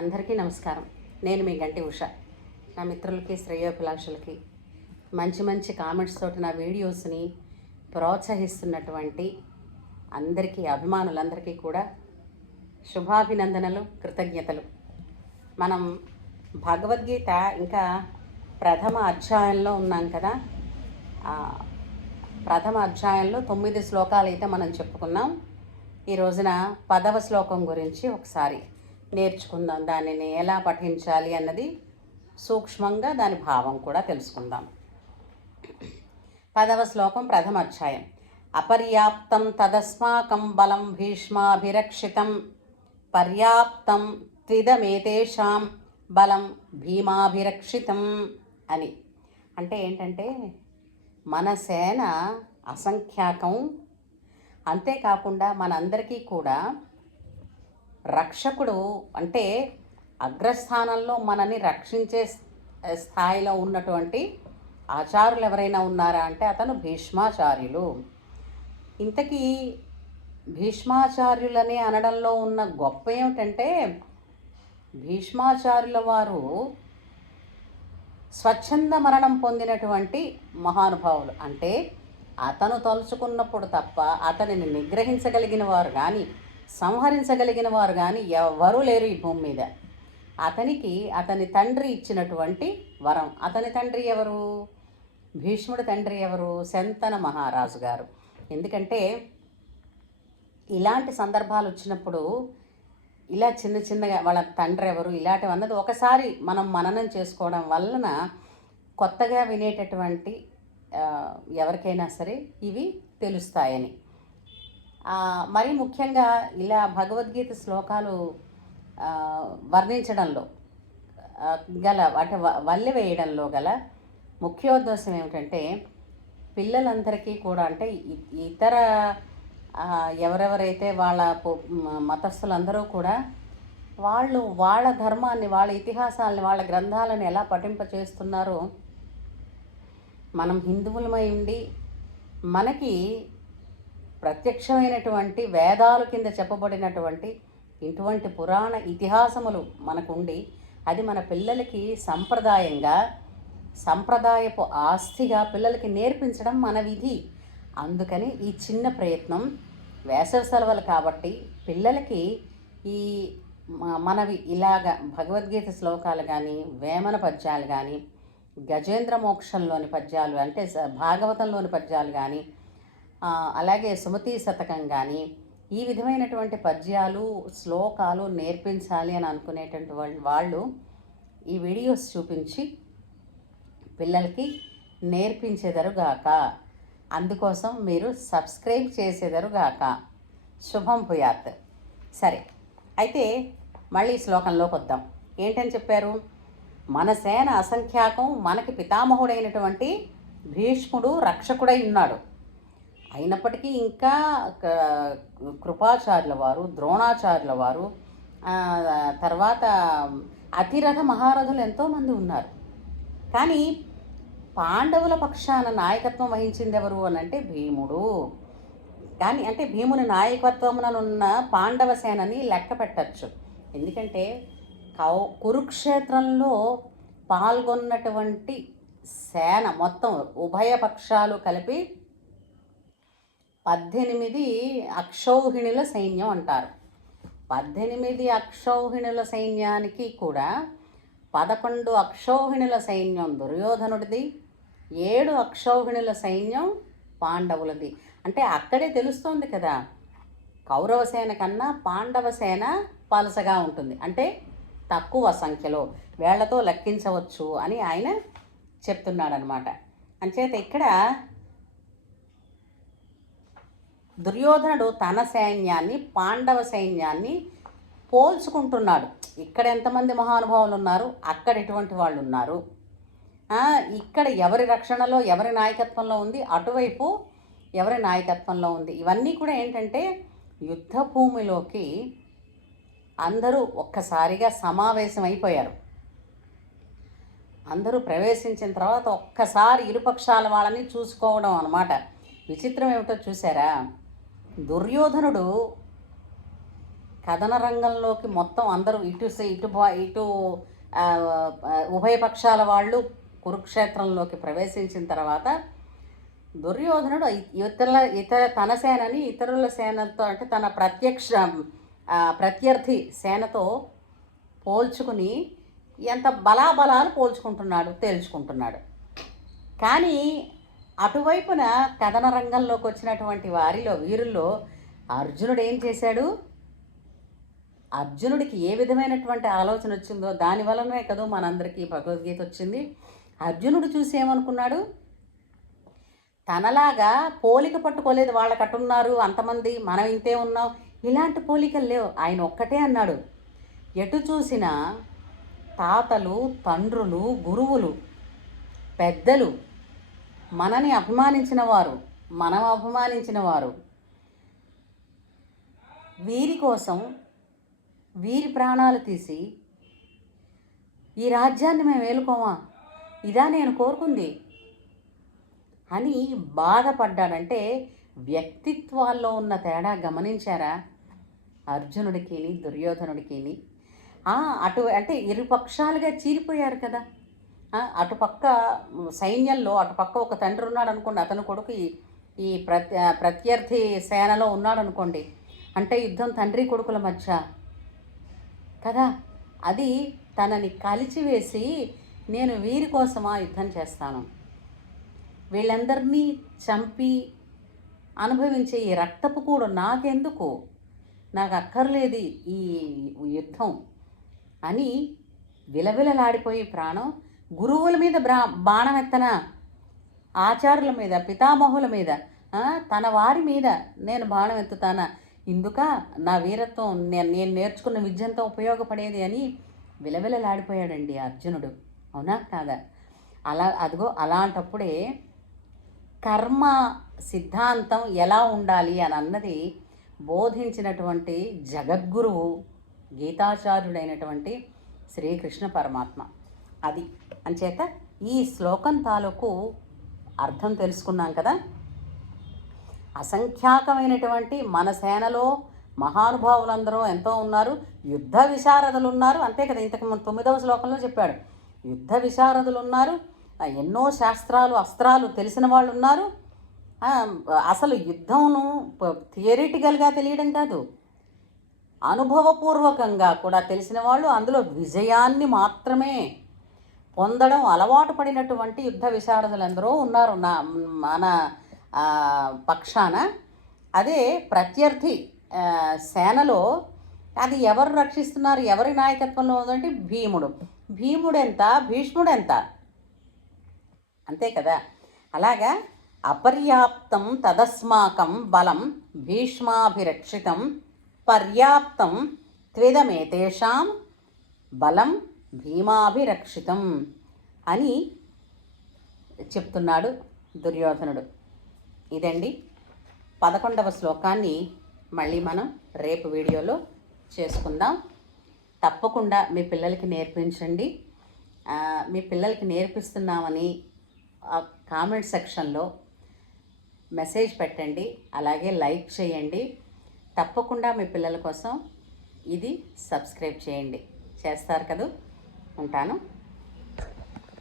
అందరికీ నమస్కారం. నేను మీ గంటి ఉష. నా మిత్రులకి, శ్రేయోభిలాషులకి మంచి మంచి కామెంట్స్ తోటి నా వీడియోస్ని ప్రోత్సహిస్తున్నటువంటి అందరికీ, అభిమానులందరికీ కూడా శుభాభినందనలు, కృతజ్ఞతలు. మనం భగవద్గీత ఇంకా ప్రథమ అధ్యాయంలో ఉన్నాం కదా. ప్రథమ అధ్యాయంలో 9 శ్లోకాలు అయితే మనం చెప్పుకున్నాం. ఈ రోజున 10వ శ్లోకం గురించి ఒకసారి నేర్చుకుందాం. దానిని ఎలా పఠించాలి అన్నది సూక్ష్మంగా, దాని భావం కూడా తెలుసుకుందాం. 10వ శ్లోకం, ప్రథమ అధ్యాయం. అపర్యాప్తం తదస్మాకం బలం భీష్మాభిరక్షితం పర్యాప్తం త్విదమేతేషాం బలం భీమాభిరక్షితం అని. అంటే ఏంటంటే మన సేన అసంఖ్యాకం, అంతేకాకుండా మనందరికీ కూడా రక్షకుడు అంటే అగ్రస్థానంలో మనని రక్షించే స్థాయిలో ఉన్నటువంటి ఆచార్యులు ఎవరైనా ఉన్నారా అంటే అతను భీష్మాచార్యులు. ఇంతకీ భీష్మాచార్యులని అనడంలో ఉన్న గొప్ప ఏమిటంటే భీష్మాచార్యుల వారు స్వచ్ఛంద మరణం పొందినటువంటి మహానుభావులు. అంటే అతను తలుచుకున్నప్పుడు తప్ప అతనిని నిగ్రహించగలిగిన వారు కానీ, సంహరించగలిగిన వారు కానీ ఎవరూ లేరు ఈ భూమి మీద. అతనికి అతని తండ్రి ఇచ్చినటువంటి వరం. అతని తండ్రి ఎవరు? భీష్ముడి తండ్రి ఎవరు? శంతన మహారాజు గారు. ఎందుకంటే ఇలాంటి సందర్భాలు వచ్చినప్పుడు ఇలా చిన్న చిన్నగా వాళ్ళ తండ్రి ఎవరు ఇలాంటివి అన్నది ఒకసారి మనం మననం చేసుకోవడం వలన కొత్తగా వినేటటువంటి ఎవరికైనా సరే ఇవి తెలుస్తాయని. మరీ ముఖ్యంగా ఇలా భగవద్గీత శ్లోకాలు వర్ణించడంలో గల అంటే వల్లె వేయడంలో గల ముఖ్యోద్దేశం ఏమిటంటే పిల్లలందరికీ కూడా, అంటే ఇతర ఎవరెవరైతే వాళ్ళ మతస్థులందరూ కూడా వాళ్ళ ధర్మాన్ని, వాళ్ళ ఇతిహాసాలని, వాళ్ళ గ్రంథాలను ఎలా పఠింపచేస్తున్నారో మనం హిందువులమై ఉండి మనకి ప్రత్యక్షమైనటువంటి వేదాలు కింద చెప్పబడినటువంటి ఇటువంటి పురాణ ఇతిహాసములు మనకుండి అది మన పిల్లలకి సంప్రదాయంగా, సంప్రదాయపు ఆస్తిగా పిల్లలకి నేర్పించడం మన విధి. అందుకని ఈ చిన్న ప్రయత్నం, వేసవి సెలవులు కాబట్టి పిల్లలకి ఈ మనవి ఇలాగ భగవద్గీత శ్లోకాలు కానీ, వేమన పద్యాలు కానీ, గజేంద్ర మోక్షంలోని పద్యాలు అంటే భాగవతంలోని పద్యాలు కానీ, అలాగే సుమతీ శతకం కానీ, ఈ విధమైనటువంటి పద్యాలు, శ్లోకాలు నేర్పించాలి అని అనుకునేటువంటి వాళ్ళు ఈ వీడియోస్ చూపించి పిల్లలకి నేర్పించేదరుగాక. అందుకోసం మీరు సబ్స్క్రైబ్ చేసేదరుగాక. శుభం భూయాత్. సరే, అయితే మళ్ళీ శ్లోకంలోకి వద్దాం. ఏంటని చెప్పారు? మన సేన అసంఖ్యాకం, మనకి పితామహుడైనటువంటి భీష్ముడు రక్షకుడై ఉన్నాడు. అయినప్పటికీ ఇంకా కృపాచార్యుల వారు, ద్రోణాచార్యుల వారు, తర్వాత అతిరథ మహారథులు ఎంతోమంది ఉన్నారు. కానీ పాండవుల పక్షాన నాయకత్వం వహించింది ఎవరు అని అంటే భీముడు. కానీ అంటే భీముని నాయకత్వముననున్న పాండవ సేనని లెక్క పెట్టచ్చు. ఎందుకంటే కురుక్షేత్రంలో పాల్గొన్నటువంటి సేన మొత్తం ఉభయ పక్షాలు కలిపి 18 అక్షౌహిణుల సైన్యం అంటారు. 18 అక్షౌహిణుల సైన్యానికి కూడా 11 అక్షౌహిణుల సైన్యం దుర్యోధనుడిది, 7 అక్షౌహిణుల సైన్యం పాండవులది. అంటే అక్కడే తెలుస్తోంది కదా, కౌరవ సేన కన్నా పాండవ సేన పలసగా ఉంటుంది. అంటే తక్కువ సంఖ్యలో వేళ్లతో లెక్కించవచ్చు అని ఆయన చెప్తున్నాడనమాట. అంచేత ఇక్కడ దుర్యోధనుడు తన సైన్యాన్ని, పాండవ సైన్యాన్ని పోల్చుకుంటున్నాడు. ఇక్కడ ఎంతమంది మహానుభావులు ఉన్నారు, అక్కడ ఎటువంటి వాళ్ళు ఉన్నారు, ఇక్కడ ఎవరి రక్షణలో, ఎవరి నాయకత్వంలో ఉంది, అటువైపు ఎవరి నాయకత్వంలో ఉంది. ఇవన్నీ కూడా ఏంటంటే యుద్ధ భూమిలోకి అందరూ ఒక్కసారిగా సమావేశం అయిపోయారు. అందరూ ప్రవేశించిన తర్వాత ఒక్కసారి ఇరుపక్షాల వాళ్ళని చూసుకోవడం అన్నమాట. విచిత్రం ఏమిటో చూసారా? దుర్యోధనుడు కథన రంగంలోకి మొత్తం అందరూ ఇటు ఆ, ఉభయ పక్షాల వాళ్ళు కురుక్షేత్రంలోకి ప్రవేశించిన తర్వాత దుర్యోధనుడు ఇతర తన సేనని ఇతరుల సేనతో అంటే తన ప్రత్యర్థి సేనతో పోల్చుకుని ఎంత బలాబలాలు పోల్చుకుంటున్నాడు, తేల్చుకుంటున్నాడు. కానీ అటువైపున కథన రంగంలోకి వచ్చినటువంటి వీరుల్లో అర్జునుడు ఏం చేశాడు? అర్జునుడికి ఏ విధమైనటువంటి ఆలోచన వచ్చిందో దాని వలనే కదా మనందరికీ భగవద్గీత వచ్చింది. అర్జునుడు చూసి ఏమనుకున్నాడు? తనలాగా పోలిక పట్టుకోలేదు, వాళ్ళకి అట్టున్నారు అంతమంది, మనం ఇంతే ఉన్నాం, ఇలాంటి పోలికలు లేవు. ఆయన ఒక్కటే అన్నాడు, ఎటు చూసినా తాతలు, తండ్రులు, గురువులు, పెద్దలు, మనని అభిమానించిన వారు, మనం అభిమానించిన వారు, వీరి కోసం వీరి ప్రాణాలు తీసి ఈ రాజ్యాన్ని మేము ఏలుకోమా, ఇదా నేను కోరుకుంది అని బాధపడ్డాడంటే వ్యక్తిత్వాల్లో ఉన్న తేడా గమనించారా? అర్జునుడికి దుర్యోధనుడికి అంటే ఇరుపక్షాలుగా చీలిపోయారు కదా. అటుపక్క సైన్యంలో అటుపక్క ఒక తండ్రి ఉన్నాడు అనుకోండి, అతని కొడుకు ఈ ప్రత్యర్థి సేనలో ఉన్నాడు అనుకోండి, అంటే యుద్ధం తండ్రి కొడుకుల మధ్య కదా. అది తనని కలిచివేసి నేను వీరి కోసమా యుద్ధం చేస్తాను, వీళ్ళందరినీ చంపి అనుభవించే ఈ రక్తపు కూడా నాకెందుకు, నాకు అక్కర్లేదు ఈ యుద్ధం అని విలవిలలాడిపోయి ప్రాణం గురువుల మీద బాణం ఎత్తన, ఆచార్యుల మీద, పితామహుల మీద, తన వారి మీద నేను బాణం ఎత్తుతానా, ఇందుక నా వీరత్వం నేను నేర్చుకున్న విద్యంతో ఉపయోగపడేది అని విలవిలలాడిపోయాడండి అర్జునుడు. అవునా కాదా? అదిగో అలాంటప్పుడే కర్మ సిద్ధాంతం ఎలా ఉండాలి అని అన్నది బోధించినటువంటి జగద్గురువు గీతాచార్యుడైనటువంటి శ్రీకృష్ణ పరమాత్మ. అది అంచేత ఈ శ్లోకం తాలూకు అర్థం తెలుసుకున్నాం కదా. అసంఖ్యాకమైనటువంటి మన సేనలో మహానుభావులందరూ ఎంతో ఉన్నారు, యుద్ధ విశారదులు ఉన్నారు, అంతే కదా. ఇంతకు 9వ శ్లోకంలో చెప్పాడు, యుద్ధ విశారదులు ఉన్నారు, ఎన్నో శాస్త్రాలు అస్త్రాలు తెలిసిన వాళ్ళు ఉన్నారు. అసలు యుద్ధంను థియరిటికల్గా తెలియడం కాదు, అనుభవపూర్వకంగా కూడా తెలిసిన వాళ్ళు, అందులో విజయాన్ని మాత్రమే పొందడం అలవాటు పడినటువంటి యుద్ధ విశారదులందరూ ఉన్నారు మన పక్షాన. అదే ప్రత్యర్థి సేనలో అది ఎవరు రక్షిస్తున్నారు, ఎవరి నాయకత్వంలో ఉందంటే భీముడెంత, భీష్ముడెంత, అంతే కదా. అలాగా అపర్యాప్తం తదస్మాకం బలం భీష్మాభిరక్షితం పర్యాప్తం త్విదమేతేషాం బలం భీమాభిరక్షితం అని చెప్తున్నాడు దుర్యోధనుడు. ఇదండి 11వ శ్లోకాన్ని మళ్ళీ మనం రేపు వీడియోలో చేసుకుందాం. తప్పకుండా మీ పిల్లలకి నేర్పించండి. మీ పిల్లలకి నేర్పిస్తున్నామని కామెంట్ సెక్షన్లో మెసేజ్ పెట్టండి, అలాగే లైక్ చేయండి. తప్పకుండా మీ పిల్లల కోసం ఇది సబ్స్క్రైబ్ చేయండి. చేస్తారు కదా. ఉంటాను.